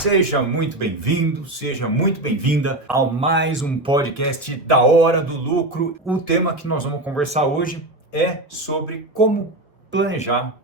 Seja muito bem-vindo, seja muito bem-vinda ao mais um podcast da Hora do Lucro. O tema que nós vamos conversar hoje é sobre como planejar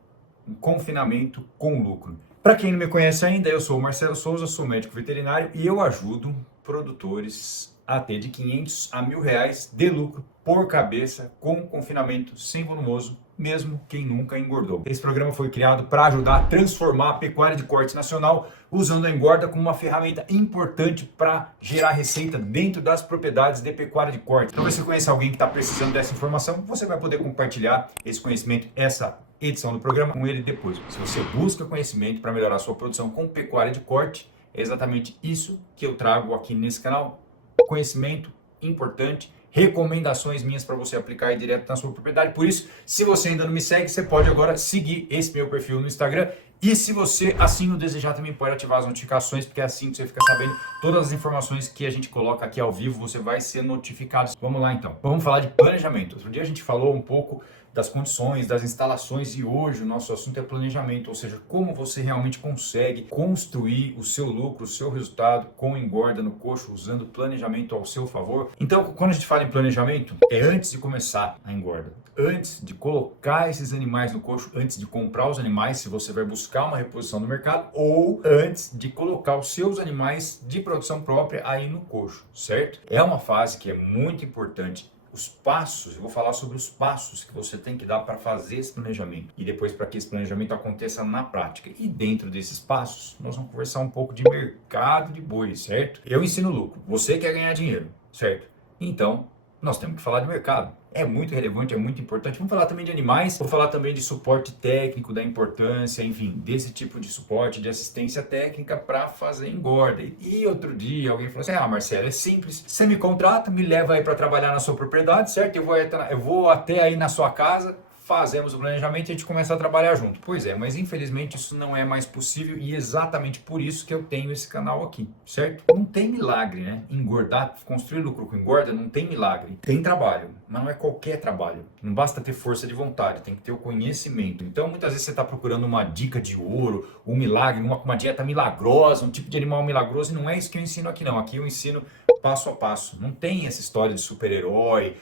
um confinamento com lucro. Para quem não me conhece ainda, eu sou o Marcelo Souza, sou médico veterinário e eu ajudo produtores a ter de 500 a R$ 1.000 de lucro por cabeça com confinamento sem volumoso, mesmo quem nunca engordou. Esse programa foi criado para ajudar a transformar a pecuária de corte nacional, usando a engorda como uma ferramenta importante para gerar receita dentro das propriedades de pecuária de corte. Então, se você conhece alguém que está precisando dessa informação, você vai poder compartilhar esse conhecimento, essa edição do programa com ele depois. Se você busca conhecimento para melhorar a sua produção com pecuária de corte, é exatamente isso que eu trago aqui nesse canal. Conhecimento importante, recomendações minhas para você aplicar aí direto na sua propriedade. Por isso, se você ainda não me segue, você pode agora seguir esse meu perfil no Instagram. E se você assim o desejar, também pode ativar as notificações, porque é assim que você fica sabendo todas as informações que a gente coloca aqui ao vivo, você vai ser notificado. Vamos lá então, vamos falar de planejamento. Outro dia a gente falou um pouco das condições, das instalações, e hoje o nosso assunto é planejamento, ou seja, como você realmente consegue construir o seu lucro, o seu resultado com engorda no coxo, usando planejamento ao seu favor. Então, quando a gente fala em planejamento, é antes de começar a engorda, antes de colocar esses animais no coxo, antes de comprar os animais, se você vai buscar uma reposição no mercado, ou antes de colocar os seus animais de produção própria aí no coxo, certo? É uma fase que é muito importante. Os passos, eu vou falar sobre os passos que você tem que dar para fazer esse planejamento e depois para que esse planejamento aconteça na prática. E dentro desses passos, nós vamos conversar um pouco de mercado de boi, certo? Eu ensino lucro, você quer ganhar dinheiro, certo? Então, nós temos que falar de mercado. É muito relevante, é muito importante. Vamos falar também de animais, vou falar também de suporte técnico, da importância, enfim, desse tipo de suporte, de assistência técnica para fazer engorda. E outro dia alguém falou assim: Marcelo, é simples, você me contrata, me leva aí para trabalhar na sua propriedade, certo? Eu vou até aí na sua casa, fazemos o planejamento e a gente começa a trabalhar junto. Pois é, mas infelizmente isso não é mais possível e exatamente por isso que eu tenho esse canal aqui, certo? Não tem milagre, né? Engordar, construir lucro com engorda não tem milagre. Tem trabalho, mas não é qualquer trabalho. Não basta ter força de vontade, tem que ter o conhecimento. Então muitas vezes você está procurando uma dica de ouro, um milagre, uma dieta milagrosa, um tipo de animal milagroso, e não é isso que eu ensino aqui não. Aqui eu ensino passo a passo. Não tem essa história de super-herói,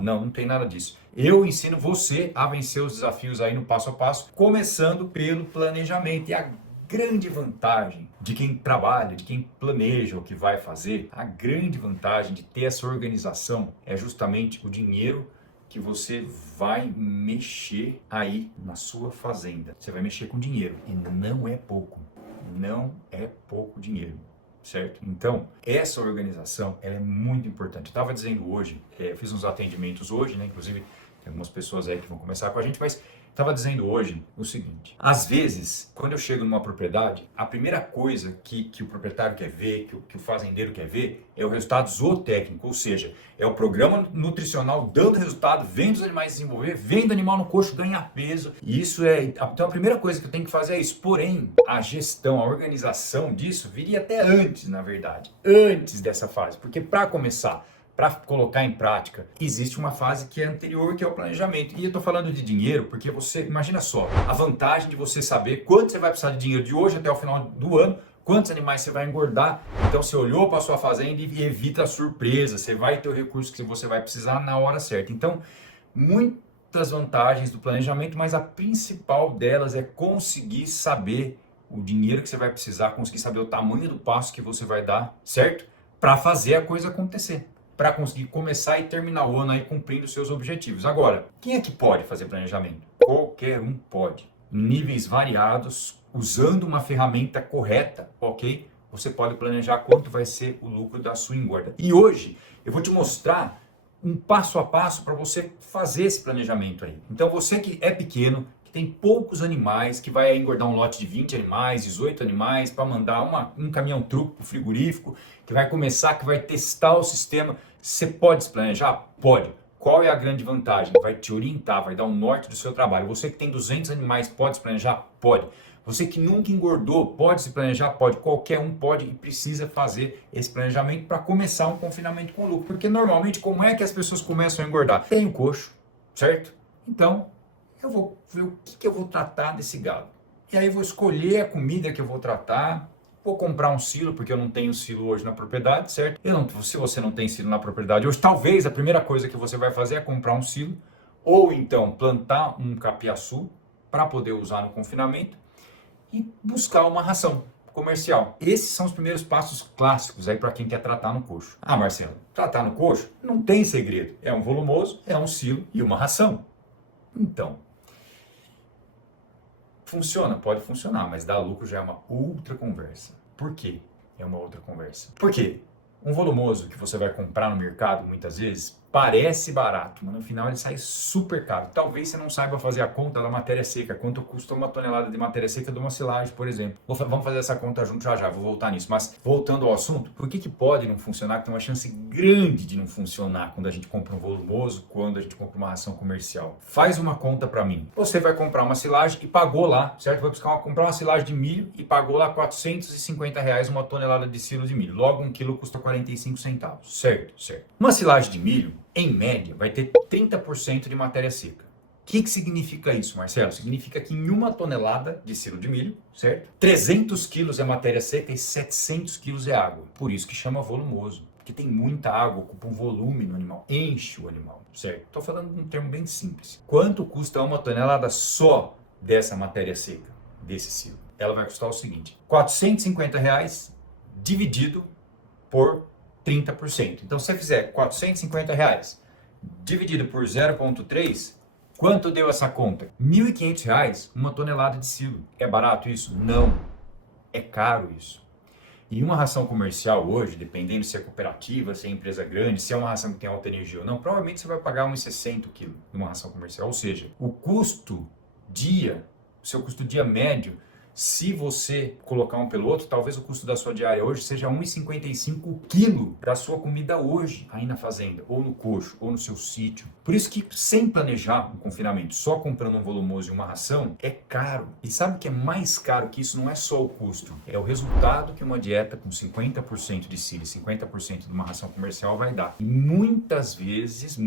não tem nada disso. Eu ensino você a vencer os desafios aí no passo a passo, começando pelo planejamento. E a grande vantagem de quem trabalha, de quem planeja o que vai fazer, a grande vantagem de ter essa organização é justamente o dinheiro que você vai mexer aí na sua fazenda. Você vai mexer com dinheiro e não é pouco, não é pouco dinheiro. Certo? Então, essa organização ela é muito importante. Eu estava dizendo hoje, eu fiz uns atendimentos hoje, né? Inclusive, tem algumas pessoas aí que vão começar com a gente, mas estava dizendo hoje o seguinte: às vezes, quando eu chego numa propriedade, a primeira coisa que o proprietário quer ver, que o fazendeiro quer ver, é o resultado zootécnico, ou seja, é o programa nutricional dando resultado, vendo os animais se desenvolver, vendo o animal no coxo ganhar peso. E isso então a primeira coisa que eu tenho que fazer é isso. Porém, a gestão, a organização disso viria até antes, na verdade, antes dessa fase, porque para começar, para colocar em prática, existe uma fase que é anterior, que é o planejamento. E eu estou falando de dinheiro porque você, imagina só, a vantagem de você saber quanto você vai precisar de dinheiro de hoje até o final do ano, quantos animais você vai engordar. Então você olhou para a sua fazenda e evita a surpresa, você vai ter o recurso que você vai precisar na hora certa. Então, muitas vantagens do planejamento, mas a principal delas é conseguir saber o dinheiro que você vai precisar, conseguir saber o tamanho do passo que você vai dar, certo? Para fazer a coisa acontecer, para conseguir começar e terminar o ano aí cumprindo os seus objetivos. Agora, quem é que pode fazer planejamento? Qualquer um pode. Em níveis variados, usando uma ferramenta correta, ok? Você pode planejar quanto vai ser o lucro da sua engorda. E hoje eu vou te mostrar um passo a passo para você fazer esse planejamento aí. Então você que é pequeno, que tem poucos animais, que vai engordar um lote de 20 animais, 18 animais, para mandar um caminhão truco para o frigorífico, que vai começar, que vai testar o sistema, você pode se planejar? Pode. Qual é a grande vantagem? Vai te orientar, vai dar um norte do seu trabalho. Você que tem 200 animais pode se planejar? Pode. Você que nunca engordou pode se planejar? Pode. Qualquer um pode e precisa fazer esse planejamento para começar um confinamento com lucro. Porque normalmente, como é que as pessoas começam a engordar? Tem o coxo, certo? Então, eu vou ver o que eu vou tratar desse gado. E aí eu vou escolher a comida que eu vou tratar, vou comprar um silo, porque eu não tenho silo hoje na propriedade, certo? Se você não tem silo na propriedade hoje, talvez a primeira coisa que você vai fazer é comprar um silo, ou então plantar um capiaçu para poder usar no confinamento e buscar uma ração comercial. Esses são os primeiros passos clássicos aí para quem quer tratar no coxo. Ah, Marcelo, tratar no coxo não tem segredo. É um volumoso, é um silo e uma ração. Então, funciona, pode funcionar, mas dar lucro já é uma outra conversa. Por quê? É uma outra conversa. Por quê? Um volumoso que você vai comprar no mercado muitas vezes parece barato, mas no final ele sai super caro. Talvez você não saiba fazer a conta da matéria seca, quanto custa uma tonelada de matéria seca de uma silagem, por exemplo. Vamos fazer essa conta junto já, vou voltar nisso. Mas voltando ao assunto, por que pode não funcionar? Que tem uma chance grande de não funcionar quando a gente compra um volumoso, quando a gente compra uma ração comercial. Faz uma conta para mim. Você vai comprar uma silagem e pagou lá, certo? Vai comprar uma silagem de milho e pagou lá R$450 uma tonelada de silo de milho. Logo, 1 quilo custa 45 centavos, certo? Uma silagem de milho, em média, vai ter 30% de matéria seca. O que significa isso, Marcelo? Significa que em uma tonelada de silo de milho, certo? 300 quilos é matéria seca e 700 quilos é água. Por isso que chama volumoso. Porque tem muita água, ocupa um volume no animal, enche o animal, certo? Estou falando de um termo bem simples. Quanto custa uma tonelada só dessa matéria seca, desse silo? Ela vai custar o seguinte: R$450 dividido por 30%. Então, se você fizer R$450 dividido por 0,3, quanto deu essa conta? R$1.500 uma tonelada de silo. É barato isso? Não. É caro isso. E uma ração comercial hoje, dependendo se é cooperativa, se é empresa grande, se é uma ração que tem alta energia ou não, provavelmente você vai pagar uns 60 kg numa ração comercial. Ou seja, o seu custo dia médio, se você colocar um pelo outro, talvez o custo da sua diária hoje seja 1,55 kg da sua comida hoje, aí na fazenda, ou no coxo, ou no seu sítio. Por isso que sem planejar um confinamento, só comprando um volumoso e uma ração, é caro. E sabe o que é mais caro que isso? Não é só o custo, é o resultado que uma dieta com 50% de silo e 50% de uma ração comercial vai dar. E muitas vezes,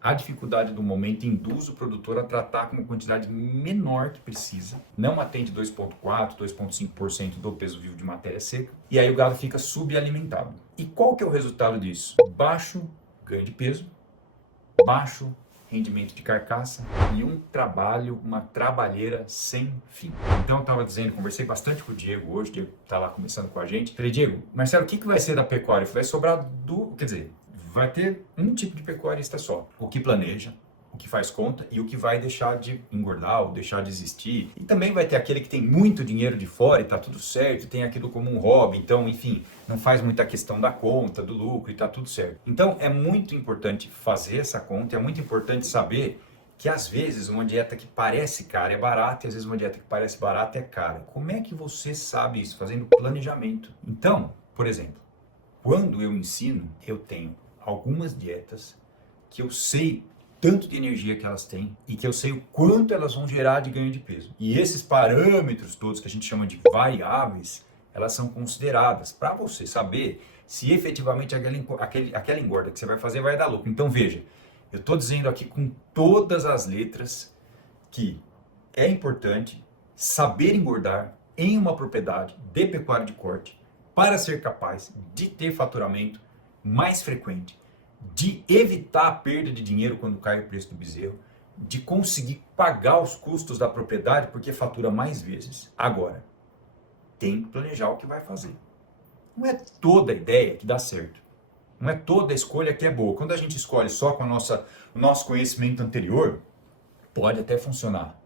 a dificuldade do momento induz o produtor a tratar com uma quantidade menor que precisa, não atende 2,4%, 2,5% do peso vivo de matéria seca, e aí o gado fica subalimentado. E qual que é o resultado disso? Baixo ganho de peso, baixo rendimento de carcaça e uma trabalheira sem fim. Então eu estava dizendo, conversei bastante com o Diego hoje, o Diego está lá começando com a gente. Falei, Diego, Marcelo, o que vai ser da pecuária? Vai sobrar vai ter um tipo de pecuarista só, o que planeja, o que faz conta e o que vai deixar de engordar ou deixar de existir. E também vai ter aquele que tem muito dinheiro de fora e tá tudo certo, tem aquilo como um hobby, então, enfim, não faz muita questão da conta, do lucro e tá tudo certo. Então, é muito importante fazer essa conta, é muito importante saber que às vezes uma dieta que parece cara é barata e às vezes uma dieta que parece barata é cara. Como é que você sabe isso? Fazendo planejamento. Então, por exemplo, quando eu ensino, eu tenho algumas dietas que eu sei tanto de energia que elas têm e que eu sei o quanto elas vão gerar de ganho de peso. E esses parâmetros todos que a gente chama de variáveis, elas são consideradas para você saber se efetivamente aquela engorda que você vai fazer vai dar lucro. Então veja, eu estou dizendo aqui com todas as letras que é importante saber engordar em uma propriedade de pecuária de corte para ser capaz de ter faturamento mais frequente, de evitar a perda de dinheiro quando cai o preço do bezerro, de conseguir pagar os custos da propriedade porque fatura mais vezes. Agora, tem que planejar o que vai fazer. Não é toda ideia que dá certo. Não é toda escolha que é boa. Quando a gente escolhe só com o nosso conhecimento anterior, pode até funcionar,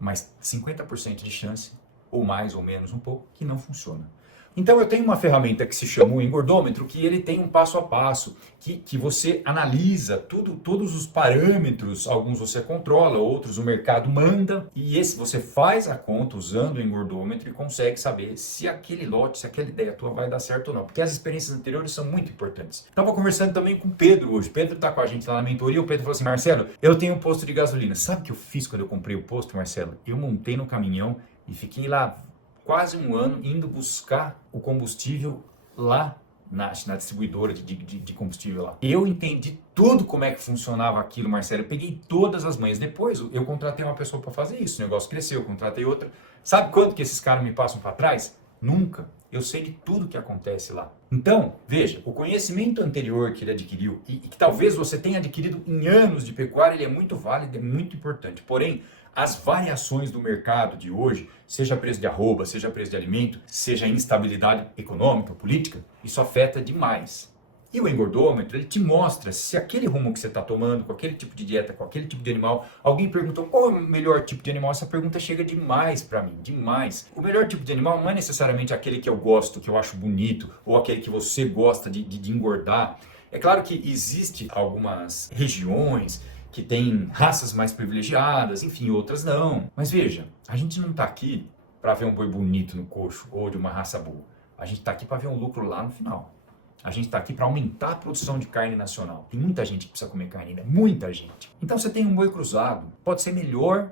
mas 50% de chance, ou mais ou menos um pouco, que não funciona. Então eu tenho uma ferramenta que se chama o engordômetro, que ele tem um passo a passo, que você analisa todos os parâmetros, alguns você controla, outros o mercado manda, e esse você faz a conta usando o engordômetro e consegue saber se aquele lote, se aquela ideia tua vai dar certo ou não, porque as experiências anteriores são muito importantes. Estava conversando também com o Pedro hoje, Pedro está com a gente lá na mentoria, o Pedro falou assim, Marcelo, eu tenho um posto de gasolina, sabe o que eu fiz quando eu comprei o posto, Marcelo? Eu montei no caminhão e fiquei lá quase um ano indo buscar o combustível lá na distribuidora de combustível lá. Eu entendi tudo como é que funcionava aquilo, Marcelo. Eu peguei todas as manhas. Depois eu contratei uma pessoa para fazer isso. O negócio cresceu, eu contratei outra. Sabe quanto que esses caras me passam para trás? Nunca. Eu sei de tudo que acontece lá. Então, veja, o conhecimento anterior que ele adquiriu e que talvez você tenha adquirido em anos de pecuária, ele é muito válido, é muito importante. Porém, as variações do mercado de hoje, seja preço de arroba, seja preço de alimento, seja instabilidade econômica, política, isso afeta demais. E o engordômetro, ele te mostra se aquele rumo que você está tomando, com aquele tipo de dieta, com aquele tipo de animal, alguém perguntou qual é o melhor tipo de animal, essa pergunta chega demais para mim, demais. O melhor tipo de animal não é necessariamente aquele que eu gosto, que eu acho bonito, ou aquele que você gosta de engordar. É claro que existe algumas regiões que têm raças mais privilegiadas, enfim, outras não. Mas veja, a gente não está aqui para ver um boi bonito no coxo ou de uma raça boa. A gente está aqui para ver um lucro lá no final. A gente está aqui para aumentar a produção de carne nacional. Tem muita gente que precisa comer carne ainda, muita gente. Então você tem um boi cruzado, pode ser melhor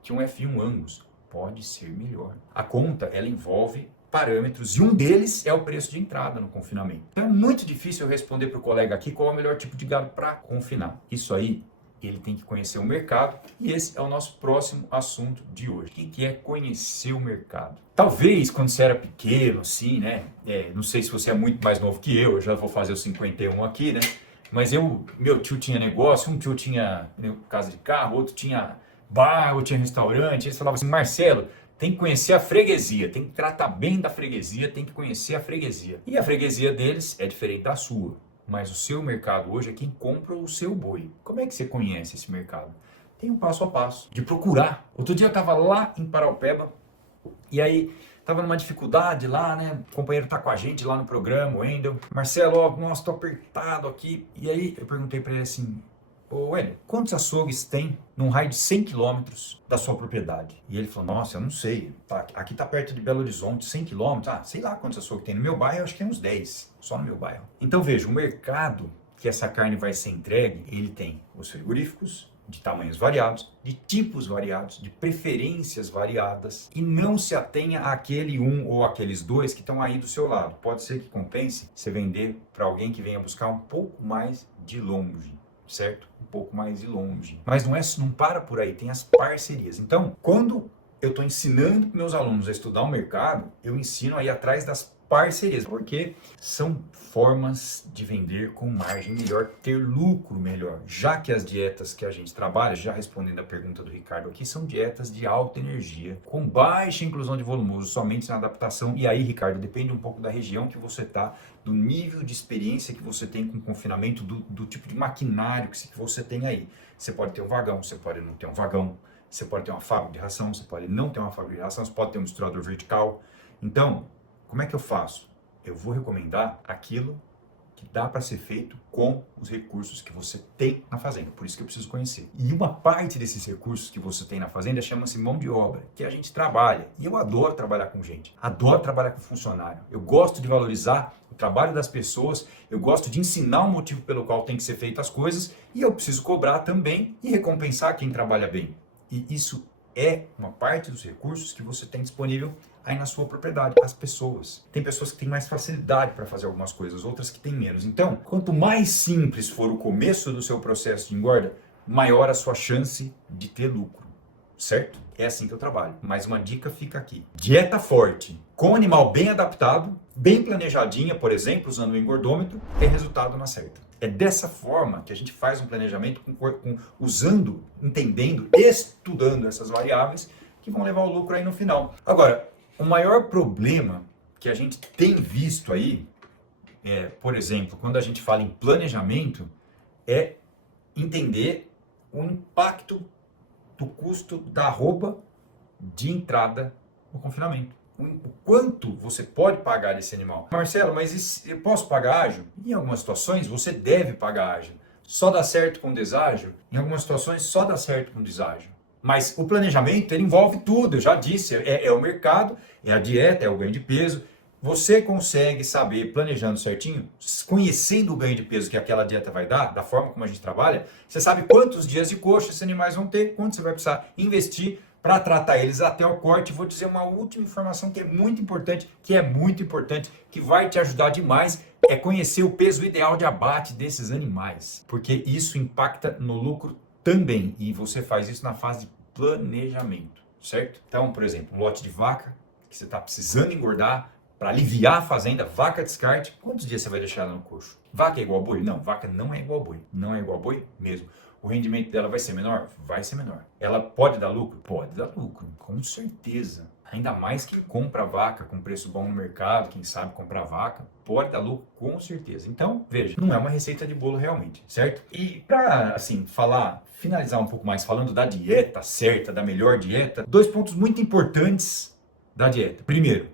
que um F1 Angus, pode ser melhor. A conta, ela envolve parâmetros e um deles é o preço de entrada no confinamento. Então é muito difícil eu responder para o colega aqui qual é o melhor tipo de gado para confinar. Isso aí, ele tem que conhecer o mercado e esse é o nosso próximo assunto de hoje. O que é conhecer o mercado? Talvez quando você era pequeno, assim, né? Não sei se você é muito mais novo que eu já vou fazer os 51 aqui, né? Mas meu tio tinha negócio, um tio tinha casa de carro, outro tinha bar, outro tinha restaurante. Eles falavam assim, Marcelo, tem que conhecer a freguesia, tem que tratar bem da freguesia, tem que conhecer a freguesia. E a freguesia deles é diferente da sua. Mas o seu mercado hoje é quem compra o seu boi. Como é que você conhece esse mercado? Tem um passo a passo de procurar. Outro dia eu estava lá em Paraupeba e aí estava numa dificuldade lá, né? O companheiro tá com a gente lá no programa, o Wendel. Marcelo, ó, nossa, tô apertado aqui. E aí eu perguntei para ele assim, ô Wendel, quantos açougues tem num raio de 100 quilômetros da sua propriedade? E ele falou, nossa, eu não sei. Tá, aqui tá perto de Belo Horizonte, 100 quilômetros. Ah, sei lá quantos açougues tem. No meu bairro, acho que tem uns 10. Só no meu bairro. Então veja, o mercado que essa carne vai ser entregue, ele tem os frigoríficos de tamanhos variados, de tipos variados, de preferências variadas e não se atenha àquele um ou aqueles dois que estão aí do seu lado. Pode ser que compense você vender para alguém que venha buscar um pouco mais de longe. Certo? Um pouco mais de longe. Mas não para por aí, tem as parcerias. Então, quando eu estou ensinando para meus alunos a estudar o mercado, eu ensino aí atrás das parcerias, porque são formas de vender com margem melhor, ter lucro melhor, já que as dietas que a gente trabalha, já respondendo a pergunta do Ricardo aqui, são dietas de alta energia, com baixa inclusão de volumoso, somente na adaptação. E aí, Ricardo, depende um pouco da região que você está, do nível de experiência que você tem com confinamento, do tipo de maquinário que você tem aí. Você pode ter um vagão, você pode não ter um vagão, você pode ter uma fábrica de ração, você pode não ter uma fábrica de ração, você pode ter um misturador vertical. Então, como é que eu faço? Eu vou recomendar aquilo que dá para ser feito com os recursos que você tem na fazenda. Por isso que eu preciso conhecer. E uma parte desses recursos que você tem na fazenda chama-se mão de obra, que a gente trabalha. E eu adoro trabalhar com gente. Adoro trabalhar com funcionário. Eu gosto de valorizar o trabalho das pessoas. Eu gosto de ensinar o motivo pelo qual tem que ser feito as coisas. E eu preciso cobrar também e recompensar quem trabalha bem. E isso é uma parte dos recursos que você tem disponível aí na sua propriedade, as pessoas. Tem pessoas que têm mais facilidade para fazer algumas coisas, outras que têm menos. Então, quanto mais simples for o começo do seu processo de engorda, maior a sua chance de ter lucro, certo? É assim que eu trabalho. Mais uma dica fica aqui. Dieta forte, com animal bem adaptado, bem planejadinha, por exemplo, usando o engordômetro, é resultado na certa. É dessa forma que a gente faz um planejamento usando, entendendo, estudando essas variáveis que vão levar ao lucro aí no final. Agora, o maior problema que a gente tem visto aí, por exemplo, quando a gente fala em planejamento, é entender o impacto do custo da arroba de entrada no confinamento. O quanto você pode pagar desse animal. Marcelo, mas eu posso pagar ágio? Em algumas situações você deve pagar ágio. Só dá certo com deságio? Em algumas situações só dá certo com deságio. Mas o planejamento ele envolve tudo, eu já disse, é o mercado, é a dieta, é o ganho de peso. Você consegue saber, planejando certinho, conhecendo o ganho de peso que aquela dieta vai dar, da forma como a gente trabalha, você sabe quantos dias de coxa esses animais vão ter, quanto você vai precisar investir para tratar eles até o corte. Vou dizer uma última informação que é muito importante, que vai te ajudar demais, é conhecer o peso ideal de abate desses animais, porque isso impacta no lucro também, e você faz isso na fase de planejamento, certo? Então, por exemplo, um lote de vaca, que você está precisando engordar, para aliviar a fazenda, vaca descarte, quantos dias você vai deixar ela no coxo? Vaca é igual a boi? Não, vaca não é igual a boi. Não é igual a boi mesmo. O rendimento dela vai ser menor? Vai ser menor. Ela pode dar lucro? Pode dar lucro, com certeza. Ainda mais quem compra vaca com preço bom no mercado, quem sabe comprar vaca, pode dar lucro com certeza. Então, veja, não é uma receita de bolo realmente, certo? E para, assim, finalizar um pouco mais falando da dieta certa, da melhor dieta, 2 pontos muito importantes da dieta. Primeiro,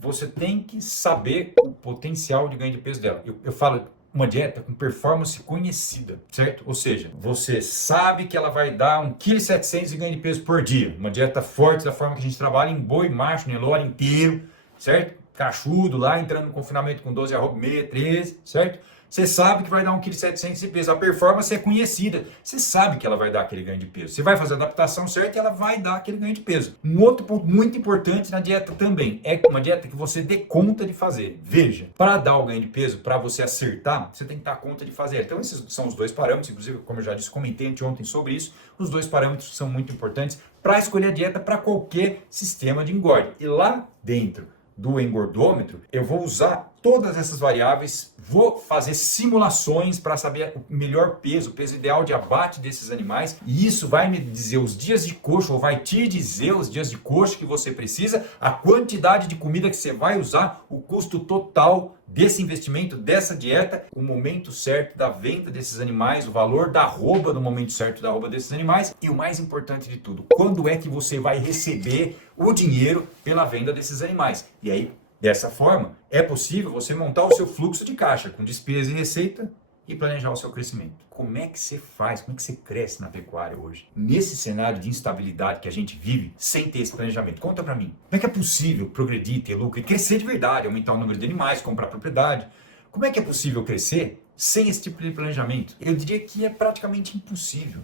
você tem que saber o potencial de ganho de peso dela. Eu falo uma dieta com performance conhecida, certo? Ou seja, você sabe que ela vai dar 1,7 kg de ganho de peso por dia. Uma dieta forte da forma que a gente trabalha em boi, macho, Nelore inteiro, certo? Cachudo lá, entrando no confinamento com 12,6, 13, certo? Você sabe que vai dar 1,7 kg de peso. A performance é conhecida. Você sabe que ela vai dar aquele ganho de peso. Você vai fazer a adaptação certa e ela vai dar aquele ganho de peso. Um outro ponto muito importante na dieta também é uma dieta que você dê conta de fazer. Veja, para dar o ganho de peso, para você acertar, você tem que dar conta de fazer. Então esses são os 2 parâmetros. Inclusive, como eu já disse, comentei anteontem sobre isso. Os 2 parâmetros são muito importantes para escolher a dieta para qualquer sistema de engorde. E lá dentro do engordômetro, eu vou usar todas essas variáveis, vou fazer simulações para saber o melhor peso, o peso ideal de abate desses animais, e isso vai me dizer os dias de coxo, ou vai te dizer os dias de coxo que você precisa, a quantidade de comida que você vai usar, o custo total desse investimento, dessa dieta, o momento certo da venda desses animais, o valor da arroba no momento certo da arroba desses animais, e o mais importante de tudo, quando é que você vai receber o dinheiro pela venda desses animais. E aí, dessa forma, é possível você montar o seu fluxo de caixa com despesa e receita e planejar o seu crescimento. Como é que você faz? Como é que você cresce na pecuária hoje? Nesse cenário de instabilidade que a gente vive, sem ter esse planejamento. Conta pra mim. Como é que é possível progredir, ter lucro e crescer de verdade, aumentar o número de animais, comprar propriedade? Como é que é possível crescer sem esse tipo de planejamento? Eu diria que é praticamente impossível.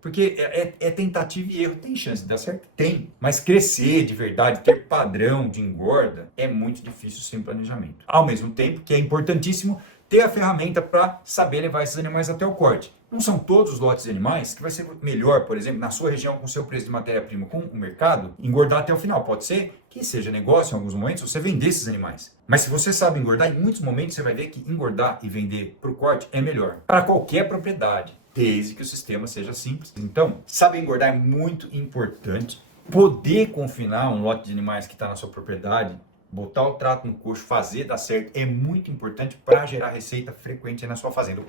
Porque é tentativa e erro. Tem chance de dar certo? Tem. Mas crescer de verdade, ter padrão de engorda, é muito difícil sem planejamento. Ao mesmo tempo que é importantíssimo ter a ferramenta para saber levar esses animais até o corte. Não são todos os lotes de animais que vai ser melhor, por exemplo, na sua região, com o seu preço de matéria-prima, com o mercado, engordar até o final. Pode ser que seja negócio em alguns momentos você vender esses animais. Mas se você sabe engordar, em muitos momentos você vai ver que engordar e vender para o corte é melhor. Para qualquer propriedade, desde que o sistema seja simples. Então, saber engordar é muito importante. Poder confinar um lote de animais que está na sua propriedade, botar o trato no coxo, fazer dar certo, é muito importante para gerar receita frequente na sua fazenda.